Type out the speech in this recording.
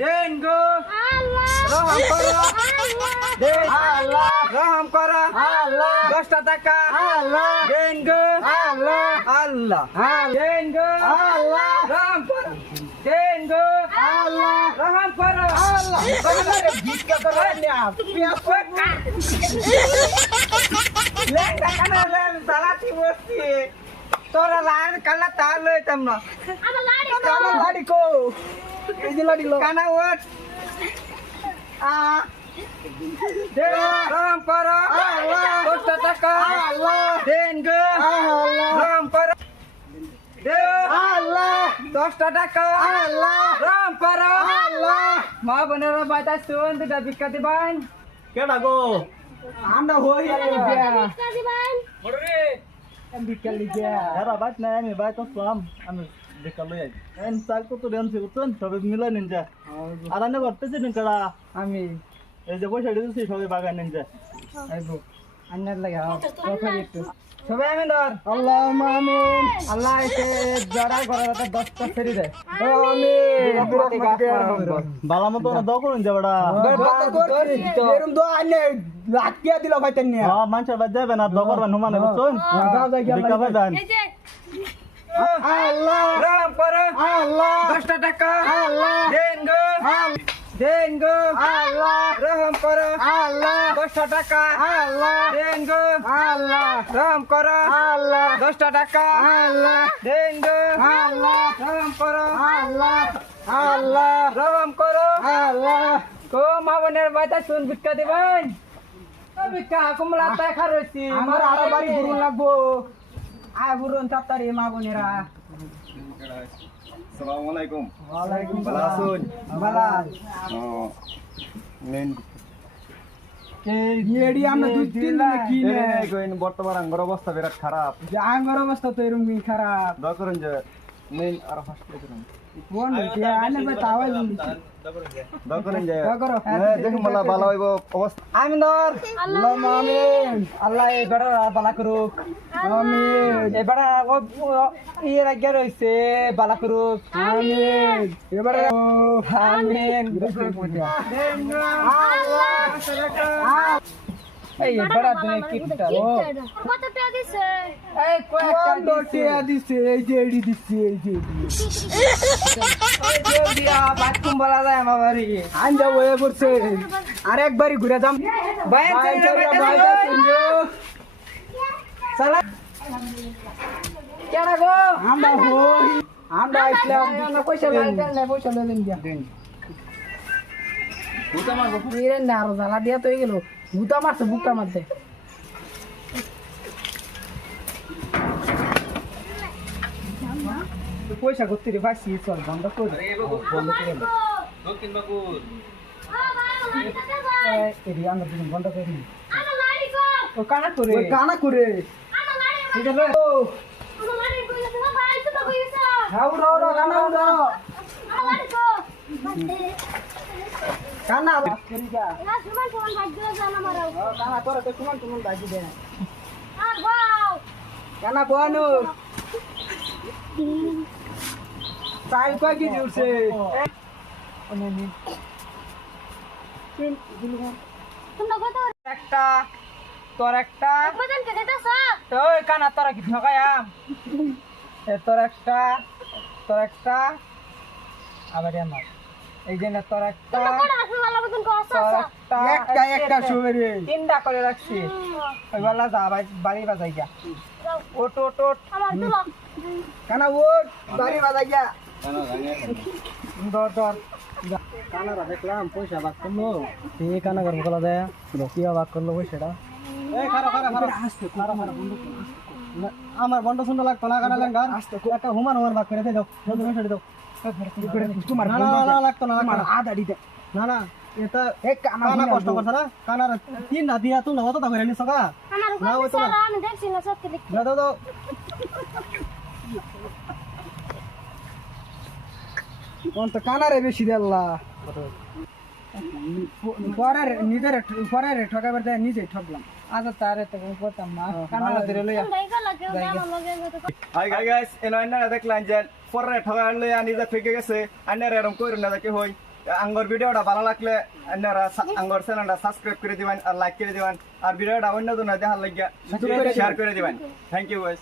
দেন গো রহম করো দেন আল্লাহ রহম করো আল্লাহ 10 টাকা আল্লাহ দেন গো আল্লাহ আল্লাহ দেন গো আল্লাহ রহম করো দেন গো আল্লাহ রহম করো আল্লাহ ভিক্ষা করো না পিয়া পকা লেন কানা লেন সালাতি বসছি তোরা লান কালা তাল লইতাম না আমার লাড়ি কো এই যে লাড়ি লো কানা ওট দে রাম করো আল্লাহ 10 টাকা আল্লাহ দেন গো আল্লাহ রাম করো দে আল্লাহ 10 টাকা আল্লাহ রাম করো আল্লাহ মা বোনেরা বাইতা শুন দুটা ভিক্ষা দিবেন কেডা গো আমরা হই ভিক্ষা দিবেন বড়রে ভিক্ষা লিগা এরা বাইত নাই আমি বাইত আসলাম আমি দেখা লই আই এন চাল কত দেনছে বুঝছেন সবে মিলাই নিন যা আর আনে করতেছে নিন কেডা আমি এই যে পয়সা দিতেছি সবে বাগান নিন যা আইবো আন্নার লাগা কথা একটু সবাই আমি ধর আল্লাহুম্মা আমিন আল্লাহ এসে জড়া ঘরের 10টা ছেড়ে দেয় বালা মতো না দাও করুন যা বড়া এরম দো আনে লাকিয়া দিল ভাইতেন নিয়া হ্যাঁ মানুষের বাদ যাবে না দাও করবেন হুমানে বুঝছেন যাও যাই ভিক্ষা পাইবেন এই যে আল্লাহ রাম করো আল্লাহ 10 টাকা আল্লাহ দেন গো দেন গো আল্লাহ রহম করো আল্লাহ 10 টাকা আল্লাহ দেন গো আল্লাহ রহম করো আল্লাহ 10 টাকা আল্লাহ দেন গো আল্লাহ রহম করো আল্লাহ আল্লাহ রহম করো আল্লাহ কো মা বোনের বাইতা শুন ভিক্ষা দিবেন ভিক্ষা কুমলা তাই খারছি আমার আরো বাড়ি গুরু লাগবো আয় বুরুন তাড়াতাড়ি মা বোনেরা আসসালামু আলাইকুম ওয়ালাইকুম ভালো আছেন ভালো মেন এডি আমরা দুই তিন দিনে কি নে কইন বর্তমান আঙ্গর অবস্থা বিরাট খারাপ যে আঙ্গর অবস্থা তো এরকম খারাপ দয়া করেন যে মেন আর হসপিটাল করুন কোন কে আনে बताओ দয়া করেন যে দয়া করো। দেখুন মালা ভালো হইব অবস্থা আমি নর আল্লাহ আমিন আল্লাহ এই বড় বালা করুক আমিন এই বড় ই রাগা রইছে বালা করুক আমিন এবারে আমিন আল্লাহ এই বড় দুনে কিটা ও কত টাকা দিছে এই কয়েকটা টিয়া দিছে এই যে এডি দিছে এই যে দিয়া বাথরুম বলা যায় আমার বাড়ি আঞ্জা হয়ে পড়ছে আর একবারই ঘুরে যাম বাইরে সালা কেডা গো আমরা হই আমরা ইসলাম না পয়সা লাগবে না পয়সা লইলেন দিয়া ভূতা মারবো পুরে না আর জ্বালা দিয়া তো হয়ে গেল ভূতা মারছে বুকটা মারতে পয়সা করতে রে ভাই চল বন্ধ করে বন্ধ করে দক্ষিণ বাকুর এরি আমরা দুজন বন্ধ করে দিই আমার লাড়ি কো ও কানা করে ওই কানা করে আমার লাড়ি ঠিক আছে ও আমার লাড়ি কই আছে ভাই তো কইছো হাউ রাউ রাউ কানা উড়াও আমার লাড়ি কো কানা করি যা না সুমান সুমান ভাগ দিও জানা মারো কানা তোরা তো কুমান কুমান দাজি দে আর বাও কানা কোয়ানো চাই কয় কি দিউছে তোমরা কত একটা তোর একটা বদন কে দিতেছ ওই কানা তোরা কি ঠকায়াম এ তোর একটা আবার আমার এই যে না তোর একটা তোমরা কোন আসল ভালো বদন কো তোর একটা একটা শুবে তিনটা করে রাখছি ওই বেলা যা বাড়ি বাজাই গা ওট ওট ওট আমার তুলো কানা ওট বাড়ি বাজা গিয়া ধর ধর কানারা দেখলাম পয়সা ভাগ করলো এই কানা করবো কলা দেয় কি ভাগ করলো পয়সাটা এই খারা খারা খারা খারা খারা বন্ধ আমার বন্ধ শুনতে লাগতো না কানা লেঙ্গার একটা হুমান হুমান ভাগ করে দাও পয়সা দাও তোমার না না না লাগতো না তোমার আধা দিতে না না এটা এক কানা কানা কষ্ট করছে না কানার তিন না দিয়া তুমি অত দাম নিছো কা আমার না, ওই উপর তো না। সারা আমি দেখছি না সত্যি দাও দাও দাও কোন তো কানারে বেশি দেল্লা পরে নিজের পরে ঠকাবার দেয় নিজে ঠকলাম আচ্ছা তারে তো করতাম না কানা ধরে লইয়া তোমরা একা লাগে আমার লাগে হাই গাইস এনো আন্নারা দেখলেন যে পরে ঠগা লইয়া নিজে ফেকে গেছে আন্নারা এরকম কইর না কি হই আঙ্গর ভিডিওটা ভালো লাগলে আপনারা আঙ্গর চ্যানেলটা সাবস্ক্রাইব করে দিবেন আর লাইক করে দিবেন আর ভিডিওটা অন্য জনের দেখার লাগিয়া শেয়ার করে দিবেন থ্যাংক ইউ গাইস